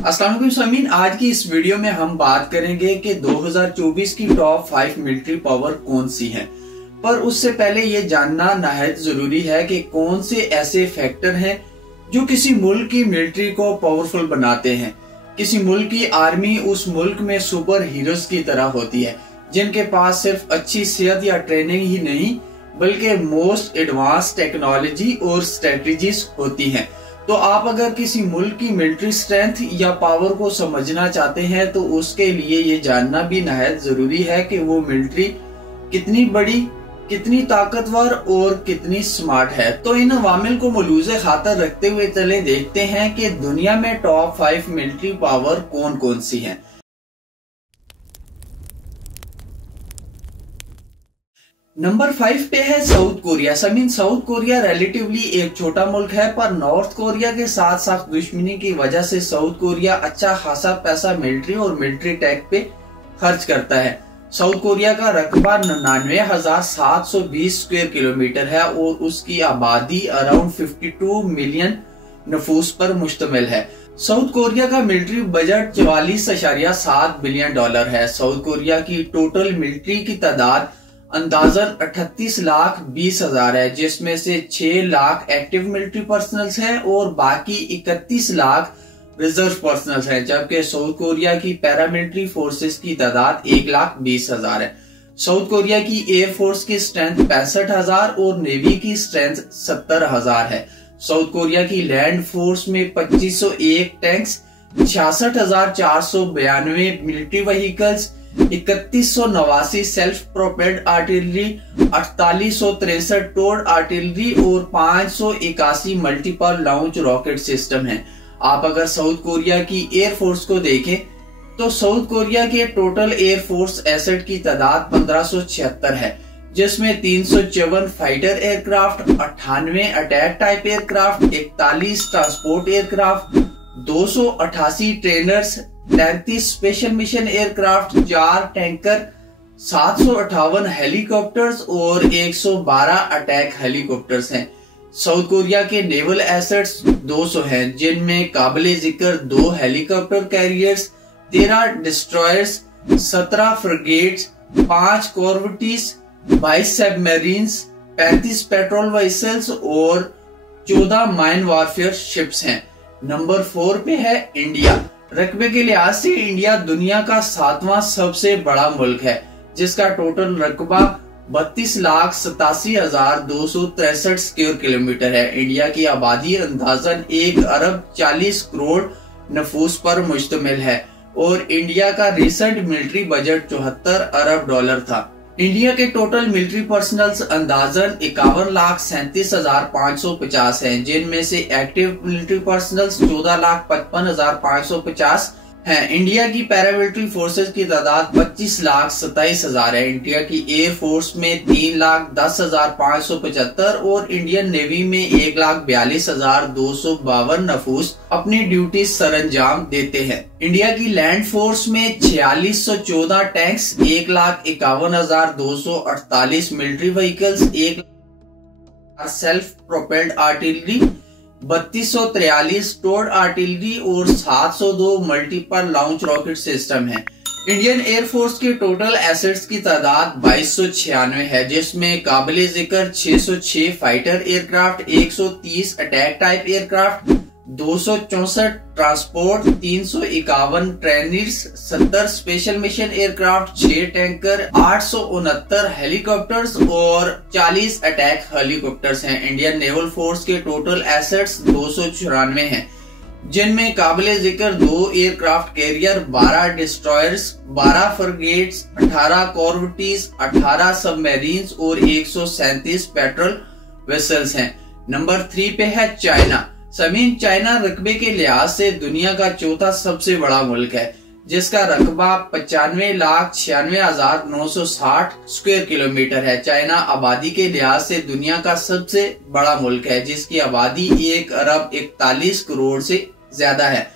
अस्सलाम वालेकुम समीन, आज की इस वीडियो में हम बात करेंगे कि 2024 की टॉप 5 मिलिट्री पावर कौन सी हैं। पर उससे पहले ये जानना नहायत जरूरी है कि कौन से ऐसे फैक्टर हैं जो किसी मुल्क की मिलिट्री को पावरफुल बनाते हैं। किसी मुल्क की आर्मी उस मुल्क में सुपर हीरोज की तरह होती है, जिनके पास सिर्फ अच्छी सेहत या ट्रेनिंग ही नहीं बल्कि मोस्ट एडवांस टेक्नोलॉजी और स्ट्रेटजीज होती हैं। तो आप अगर किसी मुल्क की मिलिट्री स्ट्रेंथ या पावर को समझना चाहते हैं तो उसके लिए ये जानना भी नहायत जरूरी है कि वो मिलिट्री कितनी बड़ी, कितनी ताकतवर और कितनी स्मार्ट है। तो इन अवामिल को मलूज़े खातर रखते हुए चले देखते हैं कि दुनिया में टॉप 5 मिलिट्री पावर कौन कौन सी हैं। नंबर 5 पे है South Korea. Sameen, south Korea relatively एक छोटा मुल्क है, पर नॉर्थ कोरिया के साथ साथ दुश्मनी की वजह से साउथ कोरिया अच्छा खासा पैसा मिलिट्री और मिलिट्री टेक पे खर्च करता है। साउथ कोरिया का रकबा 99,720 स्क्वायर किलोमीटर है और उसकी आबादी अराउंड 52 मिलियन नफूस पर मुश्तमिल है। साउथ कोरिया का मिलिट्री बजट 44.7 बिलियन डॉलर है। साउथ कोरिया की टोटल मिलिट्री की तादाद अंदाजन 38,20,000 है, जिसमें से 6 लाख एक्टिव मिलिट्री पर्सनल्स हैं और बाकी 31 लाख रिजर्व पर्सनल्स हैं, जबकि साउथ कोरिया की पैरामिलिट्री फोर्सेस की तादाद 1,20,000 है। साउथ कोरिया की एयरफोर्स की स्ट्रेंथ 65,000 और नेवी की स्ट्रेंथ 70,000 है। साउथ कोरिया की लैंड फोर्स में 2501 tanks, 66,492 military vehicles, 3189 self propelled artillery, 4863 towed artillery और 581 मल्टीपल लॉन्च रॉकेट सिस्टम हैं। आप अगर साउथ कोरिया की एयरफोर्स को देखें तो साउथ कोरिया के टोटल एयरफोर्स एसेट की तादाद 1576 है, जिसमें 354 fighter aircraft, 98 attack type aircraft, 41 transport aircraft, 288 trainers, 33 special mission aircraft, 4 tanker, 758 helicopters और 112 अटैक हेलीकॉप्टर्स हैं। साउथ कोरिया के नेवल एसेट्स 200 हैं, जिनमें काबिले जिक्र 2 helicopter carriers, 13 destroyers, 17 frigates, 5 corvettes, 22 submarines, 35 petrol vessels और 14 माइन वारफेयर शिप्स हैं। नंबर 4 पे है इंडिया। रकबे के लिहाज से इंडिया दुनिया का 7वां सबसे बड़ा मुल्क है, जिसका टोटल रकबा 32,87,263 स्क्वायर किलोमीटर है। इंडिया की आबादी अंदाजन 1 अरब 40 करोड़ नफूस पर मुश्तमिल है और इंडिया का रिसेंट मिलिट्री बजट 74 अरब डॉलर था। इंडिया के टोटल मिलिट्री पर्सनल्स अंदाजन 51,37,550 हैं, जिनमें से एक्टिव मिलिट्री पर्सनल्स 14,55,550 हैं। इंडिया की पैरामिलिट्री फोर्सेस की तादाद 25,27,000 है। इंडिया की एयर फोर्स में 3,10,575 और इंडियन नेवी में 1,42,252 नफूस अपनी ड्यूटी सरंजाम देते हैं। इंडिया की लैंड फोर्स में 4614 tanks, 1,51,248 military vehicles, 1 self propelled artillery, 3243 towed artillery और 702 मल्टीपल लॉन्च रॉकेट सिस्टम है। इंडियन एयरफोर्स के टोटल एसेट्स की तादाद 2296 है, जिसमें काबिले जिक्र 606 fighter aircraft, 130 attack type aircraft, 264 transport, 351 trainers, 70 special mission aircraft, 6 tanker, 869 helicopters और 40 अटैक हेलीकॉप्टर्स हैं। इंडियन नेवल फोर्स के टोटल एसेट्स 294 हैं, जिनमें काबिले जिक्र 2 aircraft carrier, 12 destroyers, 12 frigates, 18 corvettes, 18 submarines और 137 पेट्रोल वेसल्स हैं। नंबर 3 पे है चाइना। समीन, चाइना रकबे के लिहाज से दुनिया का चौथा सबसे बड़ा मुल्क है, जिसका रकबा 95,96,960 स्क्वायर किलोमीटर है। चाइना आबादी के लिहाज से दुनिया का सबसे बड़ा मुल्क है, जिसकी आबादी 1 अरब 41 करोड़ से ज्यादा है।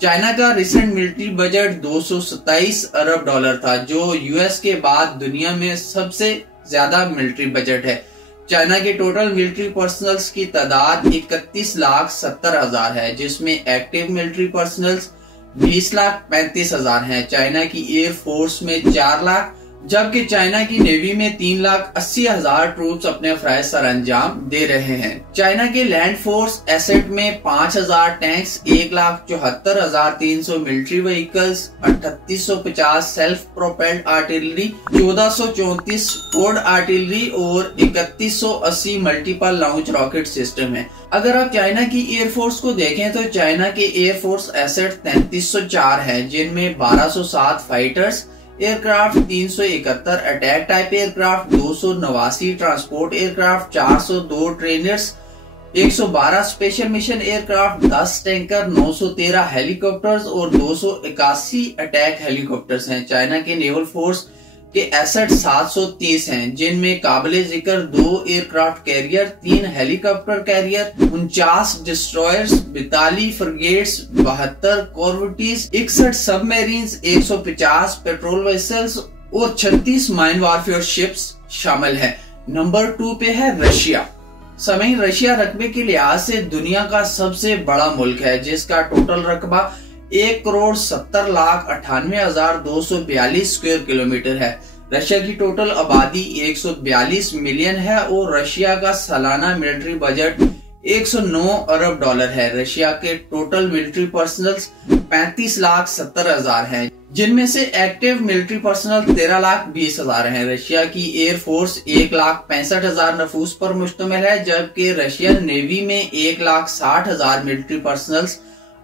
चाइना का रिसेंट मिलिट्री बजट 227 अरब डॉलर था, जो यूएस के बाद दुनिया में सबसे ज्यादा मिलिट्री बजट है। चाइना के टोटल मिलिट्री पर्सनल्स की तादाद 31,70,000 है, जिसमें एक्टिव मिलिट्री पर्सनल्स 20,35,000 हैं। चाइना की एयर फोर्स में 4 लाख, जबकि चाइना की नेवी में 3,80,000 ट्रूप्स अपने फराइज सरअंजाम दे रहे हैं। चाइना के लैंड फोर्स एसेट में 5,000 tanks, 1,74,300 military vehicles, 3,850 self propelled artillery, 1,434 towed artillery और 3,180 मल्टीपल लॉन्च रॉकेट सिस्टम है। अगर आप चाइना की एयरफोर्स को देखें तो चाइना के एयरफोर्स एसेट 3,304 है, जिनमें 1,207 fighters aircraft, 371 attack type aircraft, 289 transport aircraft, 402 trainers, 112 special mission aircraft, 10 tanker, 913 helicopters और 281 अटैक हेलीकॉप्टर्स हैं। चाइना के नेवल फोर्स के एसेट 730 हैं, जिनमें काबिले जिक्र 2 aircraft carrier, 3 helicopter career, 49 destroyers, 42 frigates, 72 corvettes, 61 submarines, 150 petrol vessels और 36 माइन वारफेयर शिप्स शामिल हैं। नंबर 2 पे है रशिया। समय रशिया रकबे के लिहाज से दुनिया का सबसे बड़ा मुल्क है, जिसका टोटल रकबा 1,70,98,242 स्क्वायर किलोमीटर है। रशिया की टोटल आबादी 142 मिलियन है और रशिया का सालाना मिलिट्री बजट $109 अरब है। रशिया के टोटल मिलिट्री पर्सनल 35,70,000 हैं, जिनमें से एक्टिव मिलिट्री पर्सनल 13,20,000 हैं। रशिया की एयरफोर्स 1,65,000 नफूस पर मुश्तमिल है, जबकि रशियन नेवी में 1,60,000 मिलिट्री पर्सनल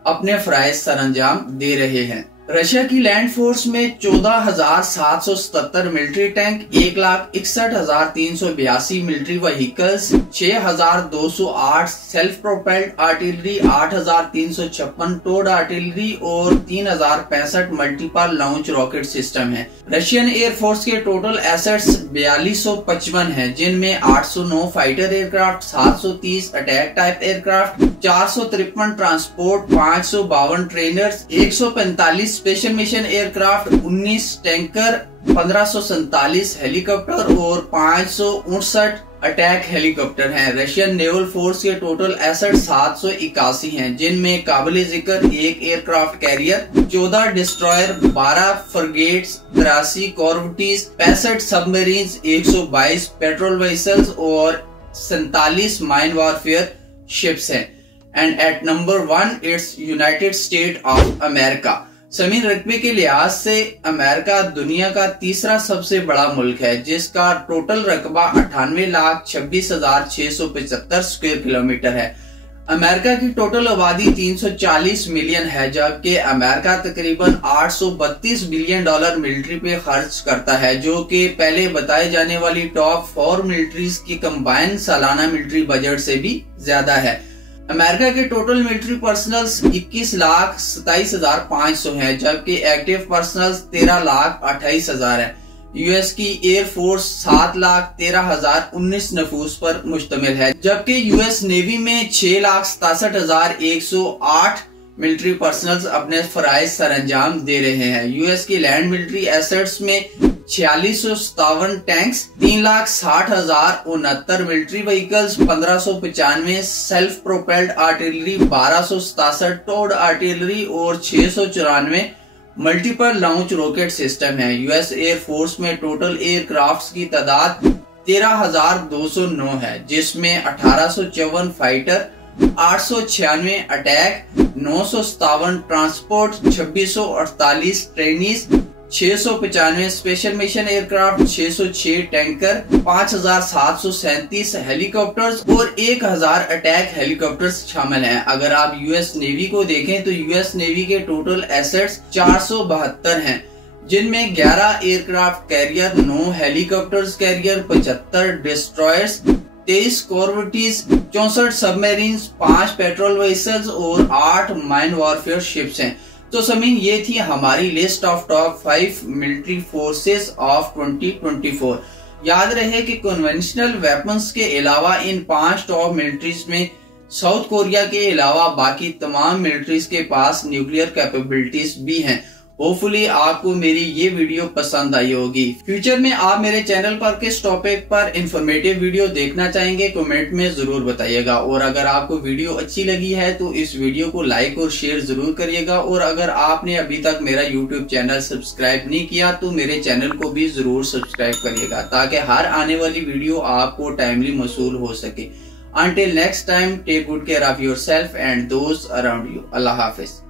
अपने फराइज सरअंजाम दे रहे हैं। रशिया की लैंड फोर्स में 14,777 military tank, 1,61,382 military vehicles, 6,208 self propelled artillery, 8,356 towed artillery और 3,065 मल्टीपल लॉन्च रॉकेट सिस्टम है। रशियन एयरफोर्स के टोटल एसेट्स 4,255 हैं, जिनमें 809 fighter aircraft, 730 attack type aircraft, 453 transport, 552 trainers, 145 special mission aircraft, 19 tanker, 1,547 helicopter और 559 attack helicopter हैं। Russian naval force के total asset 781 हैं, जिनमें काबिले जिक्र 1 aircraft carrier, 14 destroyer, 12 frigates, 83 corvettes, 65 submarines, 122 patrol vessels और 47 माइन वारफेयर शिप्स हैं। And at number 1 it's United State of America. जमीन रकबे के लिहाज से अमेरिका दुनिया का तीसरा सबसे बड़ा मुल्क है, जिसका टोटल रकबा 98,26,675 स्क्वायर किलोमीटर है। अमेरिका की टोटल आबादी 340 मिलियन है, जबकि अमेरिका तकरीबन $832 बिलियन मिलिट्री पे खर्च करता है, जो कि पहले बताए जाने वाली टॉप 4 मिलिट्रीज की कंबाइन सालाना मिलिट्री बजट से भी ज्यादा है। अमेरिका के टोटल मिलिट्री पर्सनल 21,27,500 हैं, जबकि एक्टिव पर्सनल 13,28,000 है। यूएस की एयरफोर्स 7,13,019 नफूस पर मुश्तमिल है, जबकि यूएस नेवी में 6,67,108 मिलिट्री पर्सनल अपने फराइज सरअंजाम दे रहे हैं। यूएस की लैंड मिलिट्री एसेट्स में 4657 tanks, 3,60,069 military vehicles, 1,595 self propelled artillery, 1,267 towed artillery और 694 मल्टीपल लॉन्च रॉकेट सिस्टम है। यूएस एयरफोर्स में टोटल एयरक्राफ्ट्स की तादाद 13,209 है, जिसमें 1,854 fighter, 896 attack, 957 transport, 2,648 trainees, 695 special mission aircraft, 606 tanker, 5,737 helicopters और 1,000 अटैक हेलीकॉप्टर्स शामिल हैं। अगर आप यूएस नेवी को देखें तो यूएस नेवी के टोटल एसेट्स 472 हैं, जिनमें 11 aircraft carrier, 9 helicopters carrier, 75 destroyers, 23 corvettes, 64 submarines, 5 patrol vessels और 8 माइन वॉरफेयर शिप्स हैं। तो समीन, ये थी हमारी list of top 5 military forces of 2024। याद रहे कि कन्वेंशनल वेपन्स के अलावा इन 5 टॉप मिलिट्रीज में साउथ कोरिया के अलावा बाकी तमाम मिलिट्रीज के पास न्यूक्लियर कैपेबिलिटीज भी हैं। होपफुली आपको मेरी ये वीडियो पसंद आई होगी। फ्यूचर में आप मेरे चैनल पर किस टॉपिक पर इंफॉर्मेटिव वीडियो देखना चाहेंगे कमेंट में जरूर बताइएगा। और अगर आपको वीडियो अच्छी लगी है तो इस वीडियो को लाइक और शेयर जरूर करिएगा। और अगर आपने अभी तक मेरा यूट्यूब चैनल सब्सक्राइब नहीं किया तो मेरे चैनल को भी जरूर सब्सक्राइब करिएगा, ताकि हर आने वाली वीडियो आपको टाइमली मौसूल हो सके। Until next time, take good care of yourself and those around you. Allah Hafiz.